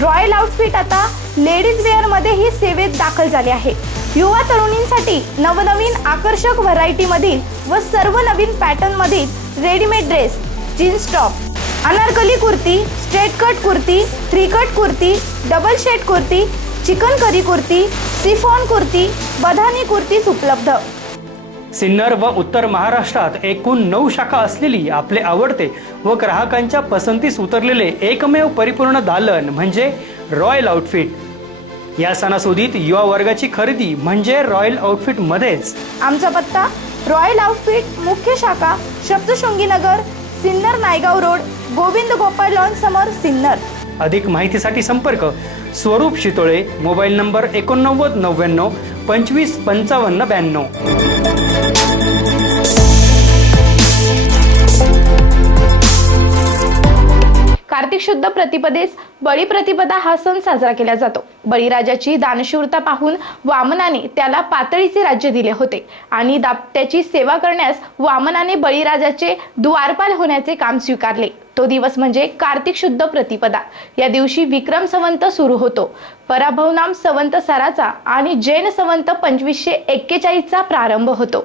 Royal outfit आता ladies वेअरमध्ये ही सेवेत दाखल झाले आहे. युवा तरुणींसाठी नवनवीन आकर्षक व्हरायटीमधील व सर्व नवीन पॅटर्नमधील readymade dress jeans top Anarkali kurti straight cut kurti three cut kurti double shade kurti chikankari kurti chiffon kurti bandhani kurtis उपलब्ध. सिन्नर व उत्तर महाराष्ट्रात एकूण नऊ शाखा असलेली आपले आवडते व ग्राहकांच्या पसंतीस उतरलेले एकमेव परिपूर्ण दालन म्हणजे रॉयल आउटफिट. या सणासुदीत युवा वर्गाची खरेदी म्हणजे रॉयल आउटफिट मध्येच. आमचा पत्ता रॉयल आउटफिट मुख्य शाखा सप्तशृंगी नगर सिन्नर नायगाव रोड गोविंद गोपाळ लॉन समोर सिन्नर. अधिक माहितीसाठी संपर्क स्वरूप शितोळे मोबाईल नंबर एकोणनव्वद नव्याण्णव पंचवीस पंचावन्न ब्याण्णव. कार्तिक शुद्ध प्रतिपदेस बळी प्रतिपदा हा सण साजरा केला जातो. बळीराजाची दानशूरता पाहून वामनाने त्याला पातळीचे राज्य दिले होते आणि दापट्याची सेवा करण्यास वामनाने बळीराजाचे द्वारपाल होण्याचे काम स्वीकारले. तो दिवस म्हणजे कार्तिक शुद्ध प्रतिपदा. या दिवशी विक्रम संवंत सुरू होतो. पराभव नाम संवंत सराचा आणि जैन संवंत पंचवीसशे एक्केचाळीसचा प्रारंभ होतो.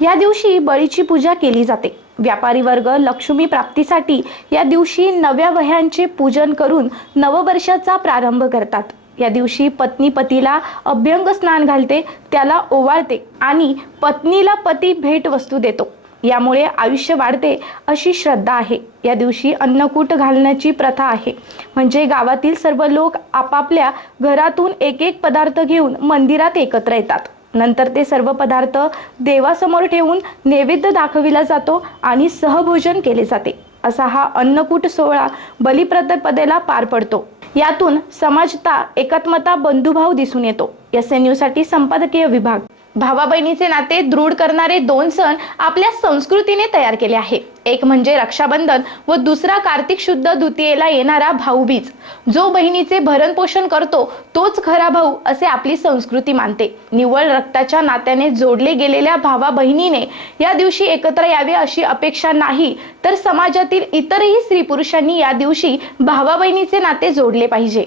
या दिवशी बळीची पूजा केली जाते. व्यापारी वर्ग लक्ष्मी प्राप्तीसाठी या दिवशी नव्या वह्यांचे पूजन करून नववर्षाचा प्रारंभ करतात. या दिवशी पत्नी पतीला अभ्यंग स्नान घालते त्याला ओवाळते आणि पत्नीला पती भेट वस्तू देतो. यामुळे आयुष्य वाढते अशी श्रद्धा आहे. या दिवशी अन्नकूट घालण्याची प्रथा आहे. म्हणजे गावातील सर्व लोक आपापल्या घरातून एक एक पदार्थ घेऊन मंदिरात एकत्र येतात. नंतर ते सर्व पदार्थ देवासमोर ठेवून नैवेद्य दाखविला जातो आणि सहभोजन केले जाते. असा हा अन्नकूट सोहळा बलिप्रतिपदेला पार पडतो. यातून समाजता एकात्मता बंधुभाव दिसून येतो. एस एन यूसाठी संपादकीय विभाग. भावा बहिणीचे नाते दृढ करणारे दोन सण आपल्या संस्कृतीने तयार केले आहे. एक म्हणजे रक्षाबंधन व दुसरा कार्तिक शुद्ध द्वितीयेला येणारा भाऊबीज. जो बहिणीचे भरणपोषण करतो तोच खरा भाऊ असे आपली संस्कृती मानते. निव्वळ रक्ताच्या नात्याने जोडले गेलेल्या भावा बहिणीने या दिवशी एकत्र यावे अशी अपेक्षा नाही तर समाजातील इतरही स्त्री पुरुषांनी या दिवशी भावा बहिणीचे नाते जोडले पाहिजे.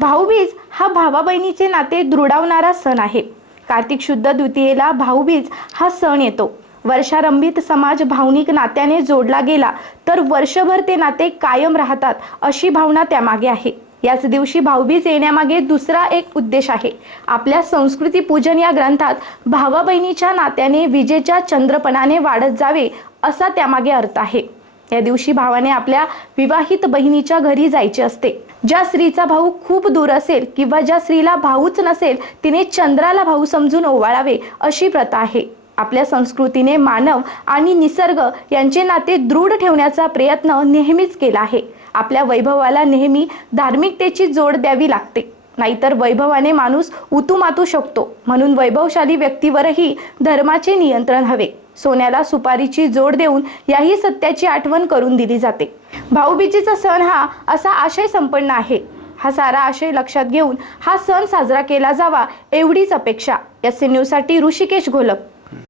भाऊबीज हा भावा बहिणीचे नाते दृढावणारा सण आहे. कार्तिक शुद्ध द्वितीयेला भाऊबीज हा सण येतो. वर्षारंभित समाज भावनिक नात्याने जोडला गेला तर वर्षभर ते नाते कायम राहतात अशी भावना त्यामागे आहे. याच दिवशी भाऊबीज येण्यामागे दुसरा एक उद्देश आहे. आपल्या संस्कृती पूजन या ग्रंथात भावा बहिणीच्या नात्याने विजेच्या चंद्रपणाने वाढत जावे असा त्यामागे अर्थ आहे. या दिवशी भावाने आपल्या विवाहित बहिणीच्या घरी जायचे असते. ज्या स्त्रीचा भाऊ खूप दूर असेल किंवा ज्या स्त्रीला भाऊच नसेल तिने चंद्राला भाऊ समजून ओवाळावे अशी प्रथा आहे. आपल्या संस्कृतीने मानव आणि निसर्ग यांचे नाते दृढ ठेवण्याचा प्रयत्न नेहमीच केला आहे. आपल्या वैभवाला नेहमी धार्मिकतेची जोड द्यावी लागते. नाहीतर वैभवाने माणूस उतुमातू शकतो. म्हणून वैभवशाली व्यक्तीवरही धर्माचे नियंत्रण हवे. सोन्याला सुपारीची जोड देऊन याही सत्याची आठवण करून दिली जाते. भाऊबीजेचा सण हा असा आशय संपन्न आहे. हा सारा आशय लक्षात घेऊन हा सण साजरा केला जावा एवढीच अपेक्षा. एस न्यूजसाठी ऋषिकेश घोलक